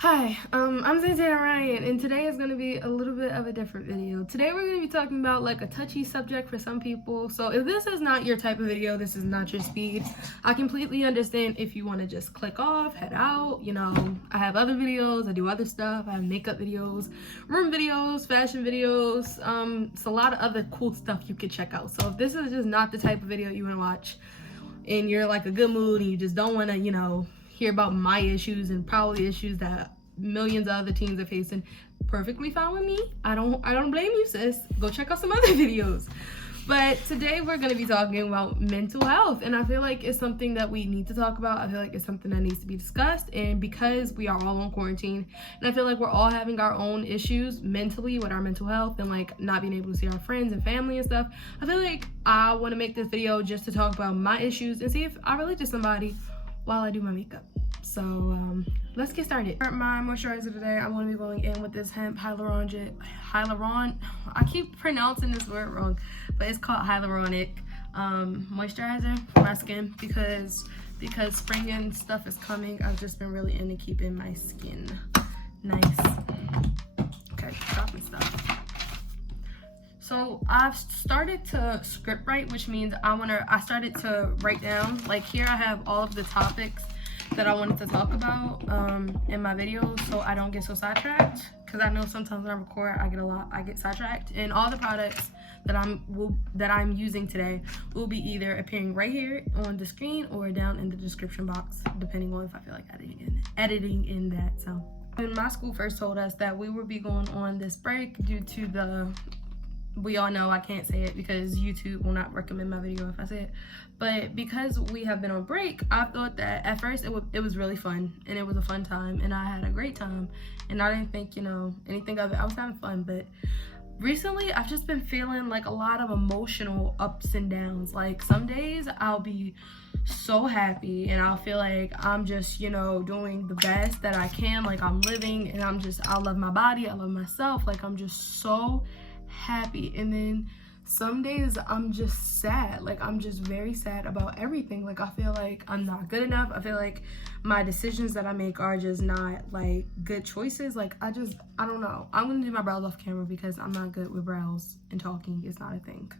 Hi, I'm Santana Ryan, and today is going to be a little bit of a different video. Today we're going to be talking about like a touchy subject for some people, so if this is not your type of video, this is not your speed, I completely understand if you want to just click off, head out. You know, I have other videos, I do other stuff, I have makeup videos, room videos, fashion videos, it's a lot of other cool stuff you could check out. So if this is just not the type of video you want to watch, and you're like a good mood and you just don't want to, you know, hear about my issues and probably issues that millions of other teens are facing, perfectly fine with me. I don't blame you, sis. Go check out some other videos. But today we're going to be talking about mental health, and I feel like it's something that we need to talk about. I feel like it's something that needs to be discussed, and because we are all on quarantine and I feel like we're all having our own issues mentally with our mental health and like not being able to see our friends and family and stuff, I feel like I want to make this video just to talk about my issues and see if I relate to somebody while I do my makeup. So let's get started. For my moisturizer today, I'm going to be going in with this hemp hyaluronic, I keep pronouncing this word wrong, but it's called hyaluronic moisturizer for my skin because spring and stuff is coming. I've just been really into keeping my skin nice. Okay, dropping stuff. So I've started to script write, which means I started to write down, like here I have all of the topics that I wanted to talk about in my videos, so I don't get so sidetracked, because I know sometimes when I record I get sidetracked, and all the products that I'm using today will be either appearing right here on the screen or down in the description box, depending on if I feel like editing in that. So when my school first told us that we would be going on this break due to we all know I can't say it because YouTube will not recommend my video if I say it, but because we have been on break, I thought that at first it was really fun and it was a fun time and I had a great time and I didn't think, you know, anything of it. I was having fun, but recently I've just been feeling like a lot of emotional ups and downs. Like some days I'll be so happy and I'll feel like I'm just, you know, doing the best that I can, like I'm living and I love my body, I love myself, like I'm just so happy. And then some days I'm just sad, like I'm just very sad about everything. Like I feel like I'm not good enough. I feel like my decisions that I make are just not like good choices. Like I don't know. I'm gonna do my brows off camera because I'm not good with brows and talking is not a thing.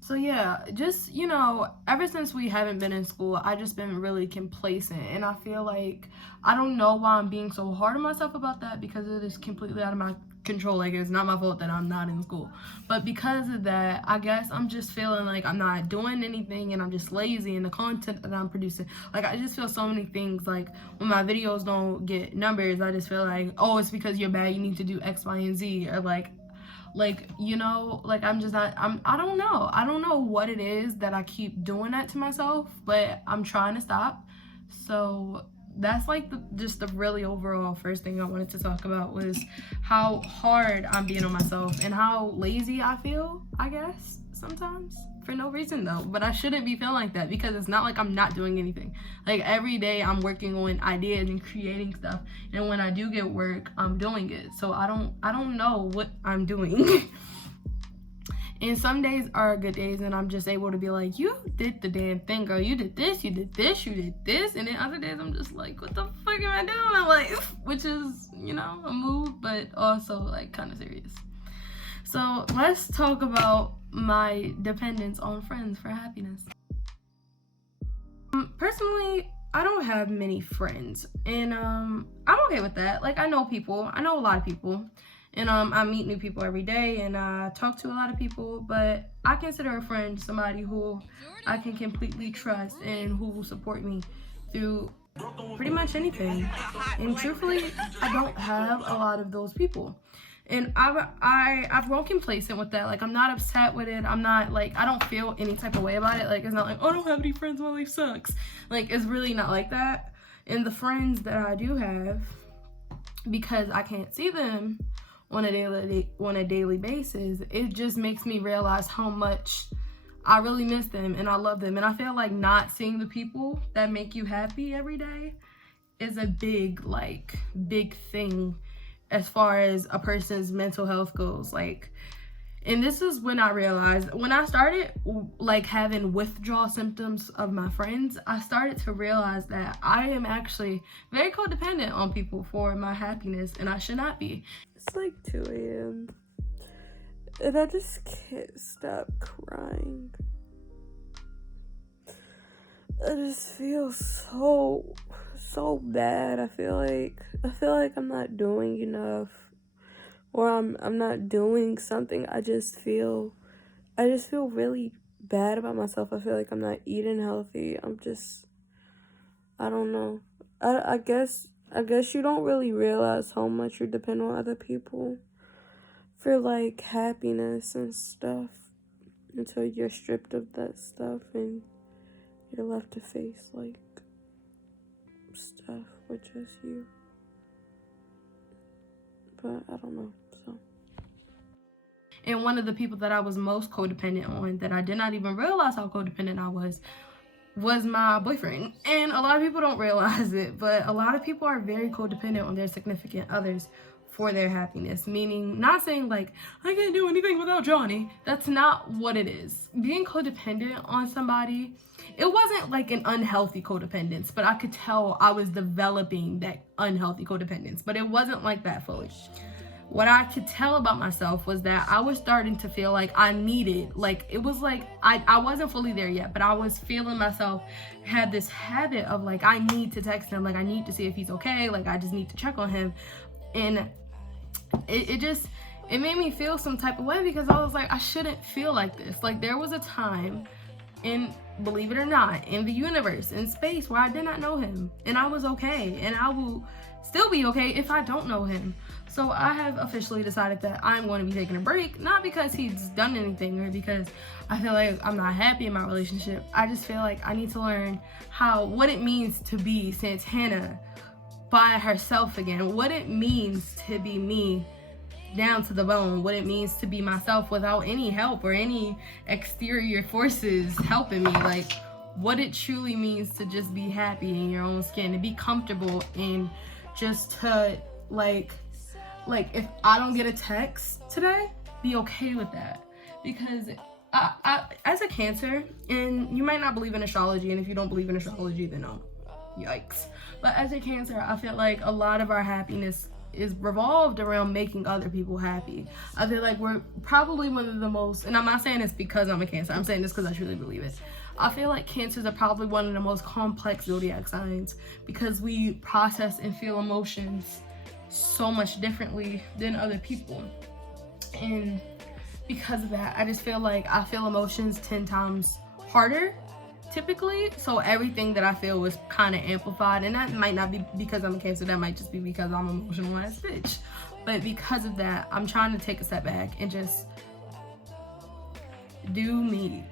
So yeah, just, you know, ever since we haven't been in school, I just been really complacent, and I feel like I don't know why I'm being so hard on myself about that, because it is completely out of my control. Like it's not my fault that I'm not in school, but because of that, I guess I'm just feeling like I'm not doing anything and I'm just lazy in the content that I'm producing. Like I just feel so many things. Like when my videos don't get numbers, I just feel like, oh, it's because you're bad, you need to do X, Y, and Z, or like you know, like I don't know what it is that I keep doing that to myself, but I'm trying to stop. So that's like just the really overall first thing I wanted to talk about, was how hard I'm being on myself and how lazy I feel, I guess, sometimes, for no reason though. But I shouldn't be feeling like that, because it's not like I'm not doing anything. Like every day I'm working on ideas and creating stuff, and when I do get work, I'm doing it. So I don't know what I'm doing. And some days are good days and I'm just able to be like, you did the damn thing, girl. You did this, you did this, you did this. And then other days I'm just like, what the fuck am I doing in my life? Which is, you know, a mood, but also like kind of serious. So let's talk about my dependence on friends for happiness. Personally, I don't have many friends, and I'm okay with that. Like I know a lot of people. And I meet new people every day and I talk to a lot of people, but I consider a friend somebody who I can completely trust and who will support me through pretty much anything. And truthfully, I don't have a lot of those people. And I've grown complacent with that. Like I'm not upset with it. I'm not like, I don't feel any type of way about it. Like it's not like, oh, I don't have any friends, my life sucks. Like it's really not like that. And the friends that I do have, because I can't see them on a daily basis, it just makes me realize how much I really miss them and I love them. And I feel like not seeing the people that make you happy every day is a big thing as far as a person's mental health goes. Like And this is when I realized, when I started like having withdrawal symptoms of my friends, I started to realize that I am actually very codependent on people for my happiness, and I should not be. It's like 2 a.m. and I just can't stop crying. I just feel so bad. I feel like I'm not doing enough, or I'm not doing something. I just feel really bad about myself. I feel like I'm not eating healthy. I don't know. I guess you don't really realize how much you depend on other people for like happiness and stuff until you're stripped of that stuff and you're left to face like stuff with just you. But I don't know. So, and one of the people that I was most codependent on, that I did not even realize how codependent I was my boyfriend. And a lot of people don't realize it, but a lot of people are very codependent on their significant others for their happiness. Meaning, not saying like, I can't do anything without Johnny. That's not what it is. Being codependent on somebody, it wasn't like an unhealthy codependence, but I could tell I was developing that unhealthy codependence, but it wasn't like that fully. What I could tell about myself was that I was starting to feel like I needed, like, it was like, I wasn't fully there yet, but I was feeling myself had this habit of like, I need to text him, like, I need to see if he's okay, like, I just need to check on him. And it made me feel some type of way, because I was like, I shouldn't feel like this. Like, there was a time in, believe it or not, in the universe, in space, where I did not know him, and I was okay, and I will still be okay if I don't know him. So I have officially decided that I'm going to be taking a break, not because he's done anything or because I feel like I'm not happy in my relationship. I just feel like I need to learn what it means to be Santana by herself again, what it means to be me down to the bone, what it means to be myself without any help or any exterior forces helping me, like what it truly means to just be happy in your own skin, to be comfortable, and just to like if I don't get a text today, be okay with that. Because I as a Cancer, and you might not believe in astrology, and if you don't believe in astrology, then no, yikes. But as a Cancer, I feel like a lot of our happiness is revolved around making other people happy. I feel like we're probably one of the most, and I'm not saying this because I'm a Cancer, I'm saying this because I truly believe it. I feel like Cancers are probably one of the most complex zodiac signs, because we process and feel emotions so much differently than other people. And because of that, I just feel like I feel emotions 10 times harder typically, so everything that I feel was kind of amplified. And that might not be because I'm a Cancer, that might just be because I'm an emotional ass bitch. But because of that, I'm trying to take a step back and just do me.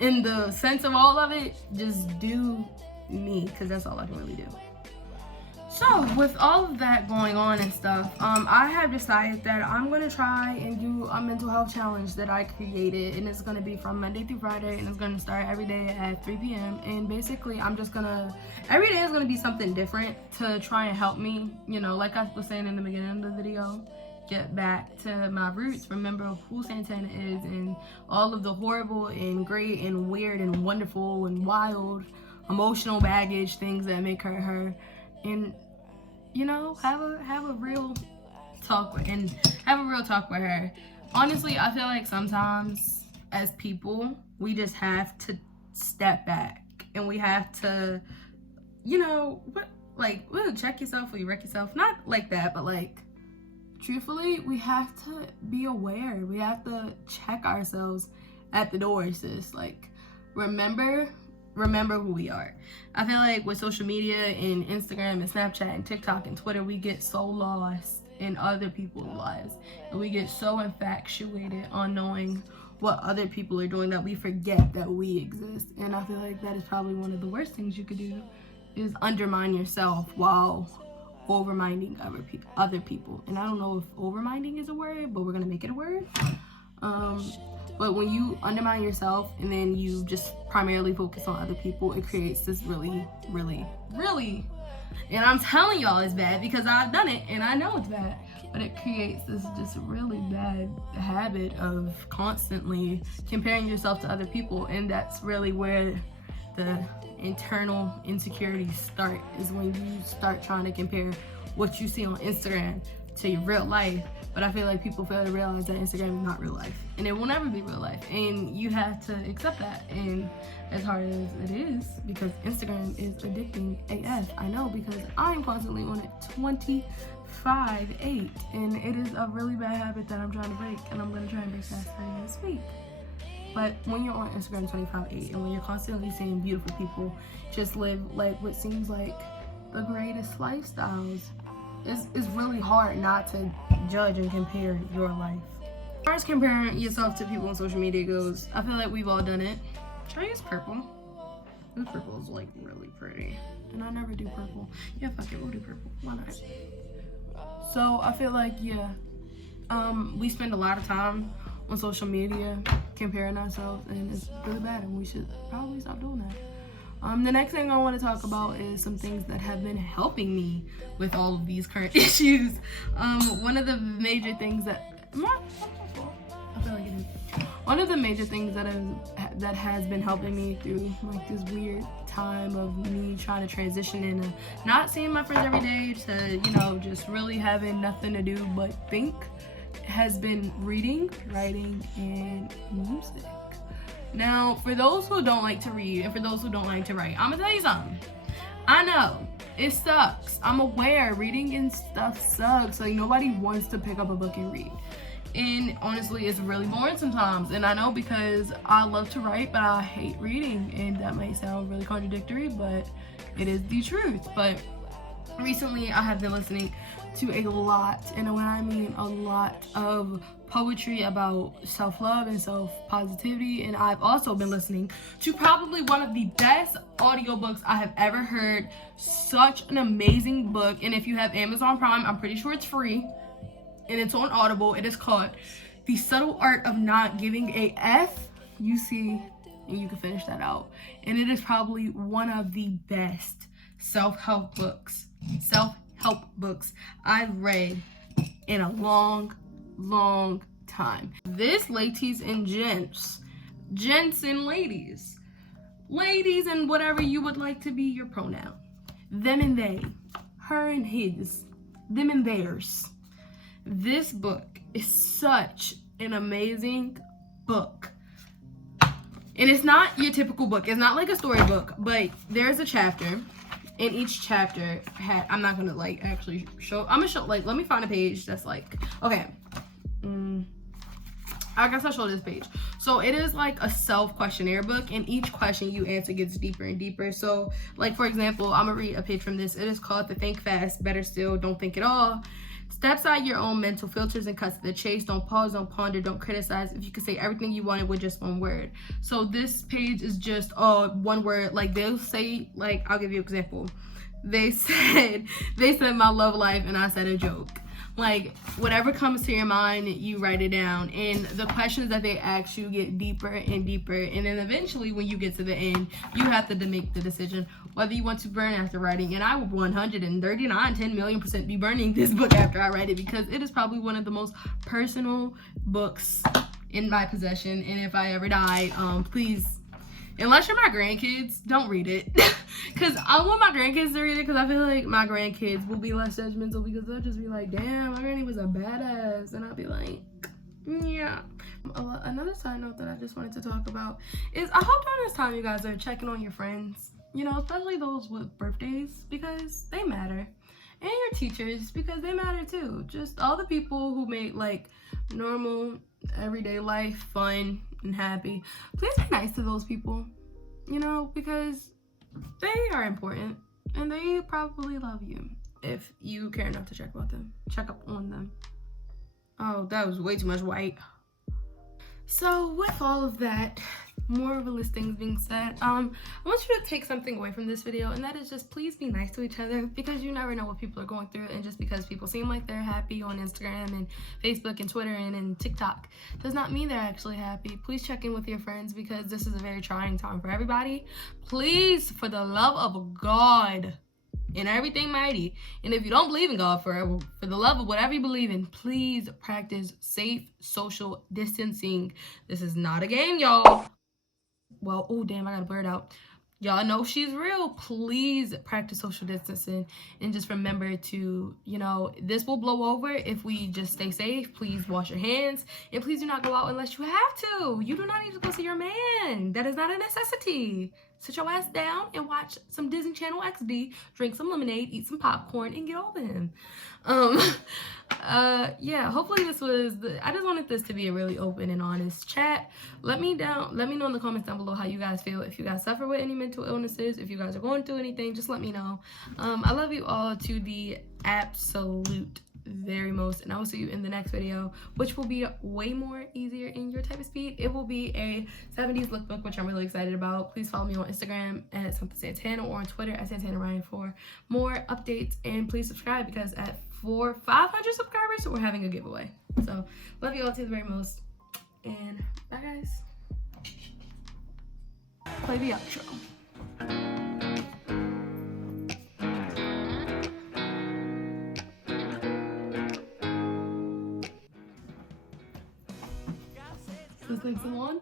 In the sense of all of it, just do me, because that's all I can really do. So with all of that going on and stuff, I have decided that I'm going to try and do a mental health challenge that I created, and it's going to be from Monday through Friday, and it's going to start every day at 3 p.m. And basically I'm just going to, every day is going to be something different to try and help me, you know, like I was saying in the beginning of the video, get back to my roots, remember who Santana is, and all of the horrible and great and weird and wonderful and wild emotional baggage, things that make her her, and you know, have a real talk with her. Honestly, I feel like sometimes as people, we just have to step back, and we have to, you know, check yourself or you wreck yourself. Not like that, but like, truthfully, we have to be aware. We have to check ourselves at the door, sis. Like, remember who we are. I feel like with social media and Instagram and Snapchat and TikTok and Twitter, we get so lost in other people's lives, and we get so infatuated on knowing what other people are doing that we forget that we exist. And I feel like that is probably one of the worst things you could do, is undermine yourself while overminding other people. And I don't know if overminding is a word, but we're gonna make it a word. But when you undermine yourself and then you just primarily focus on other people, it creates this really, really, really, and I'm telling y'all it's bad because I've done it and I know it's bad, but it creates this just really bad habit of constantly comparing yourself to other people, and that's really where the internal insecurities start, is when you start trying to compare what you see on Instagram to your real life. But I feel like people fail to realize that Instagram is not real life, and it will never be real life, and you have to accept that. And as hard as it is, because Instagram is addicting AF, I know, because I'm constantly on it 25/8, and it is a really bad habit that I'm trying to break, and I'm going to try and break that starting this week. But when you're on Instagram 25/8, and when you're constantly seeing beautiful people just live like what seems like the greatest lifestyles, it's really hard not to judge and compare your life. As far as comparing yourself to people on social media goes, I feel like we've all done it. Should I use purple? This purple is like really pretty, and I never do purple. Yeah, fuck it, we'll do purple. Why not? So I feel like, yeah, we spend a lot of time on social media comparing ourselves, and it's really bad, and we should probably stop doing that. The next thing I want to talk about is some things that have been helping me with all of these current issues. One of the major things that one of the major things that has been helping me through like this weird time of me trying to transition into not seeing my friends every day to, you know, just really having nothing to do but think, has been reading, writing, and music. Now, for those who don't like to read and for those who don't like to write, I'm gonna tell you something. I know it sucks. I'm aware reading and stuff sucks. Like, nobody wants to pick up a book and read. And honestly, it's really boring sometimes. And I know, because I love to write, but I hate reading. And that might sound really contradictory, but it is the truth. But recently, I have been listening to a lot, and when I mean a lot, of poetry about self-love and self-positivity. And I've also been listening to probably one of the best audiobooks I have ever heard. Such an amazing book. And if you have Amazon Prime, I'm pretty sure it's free, and it's on Audible. It is called The Subtle Art of Not Giving a F. You see, and you can finish that out. And it is probably one of the best self-help books I've read in a long time. This, ladies and gents and ladies and whatever you would like to be your pronoun, them and they, her and his, them and theirs. This book is such an amazing book. And it's not your typical book. It's not like a storybook, but there's a chapter. And each chapter I'm not gonna like actually show, I'm gonna show, like, let me find a page that's like, okay. I guess I'll show this page. So it is like a self-questionnaire book, and each question you answer gets deeper and deeper. So, like, for example, I'm gonna read a page from this. It is called The Think Fast, Better Still, Don't Think at All. Step aside your own mental filters and cut to the chase. Don't pause, don't ponder, don't criticize. If you could say everything you wanted with just one word. So this page is just one word. Like, they'll say, like, I'll give you an example. They said my love life, and I said a joke. Like, whatever comes to your mind, you write it down. And the questions that they ask you get deeper and deeper. And then eventually, when you get to the end, you have to make the decision whether you want to burn after writing. And I will 10,000,000% be burning this book after I write it, because it is probably one of the most personal books in my possession. And if I ever die, please, unless you're my grandkids, don't read it. Because I want my grandkids to read it, because I feel like my grandkids will be less judgmental, because they'll just be like, damn, my granny was a badass. And I'll be like, yeah. Another side note that I just wanted to talk about is, I hope during this time you guys are checking on your friends, you know, especially those with birthdays, because they matter. And your teachers, because they matter too. Just all the people who make like normal everyday life fun and happy. Please be nice to those people, you know, because they are important, and they probably love you if you care enough to check up on them. Oh, that was way too much white. So with all of that, more of a list things being said, I want you to take something away from this video, and that is just, please be nice to each other, because you never know what people are going through. And just because people seem like they're happy on Instagram and Facebook and Twitter and TikTok does not mean they're actually happy. Please check in with your friends, because this is a very trying time for everybody. Please, for the love of God, and everything mighty. And if you don't believe in God, for the love of whatever you believe in, please practice safe social distancing. This is not a game, y'all. Well, oh damn, I got a blur it out. Y'all know she's real. Please practice social distancing and just remember to, you know, this will blow over if we just stay safe. Please wash your hands and please do not go out unless you have to. You do not need to go see your man. That is not a necessity. Sit your ass down and watch some Disney Channel XD, drink some lemonade, eat some popcorn, and get over him. Yeah, hopefully this was I just wanted this to be a really open and honest chat. Let me know in the comments down below how you guys feel. If you guys suffer with any mental illnesses, if you guys are going through anything, just let me know. I love you all to the absolute very most, and I will see you in the next video, which will be way more easier in your type of speed. It will be a 70s lookbook, which I'm really excited about. Please follow me on Instagram at something Santana or on Twitter at Santana Ryan for more updates, and please subscribe because at 500 subscribers we're having a giveaway. So love you all to the very most, and bye guys. Play the outro. This thing's still on?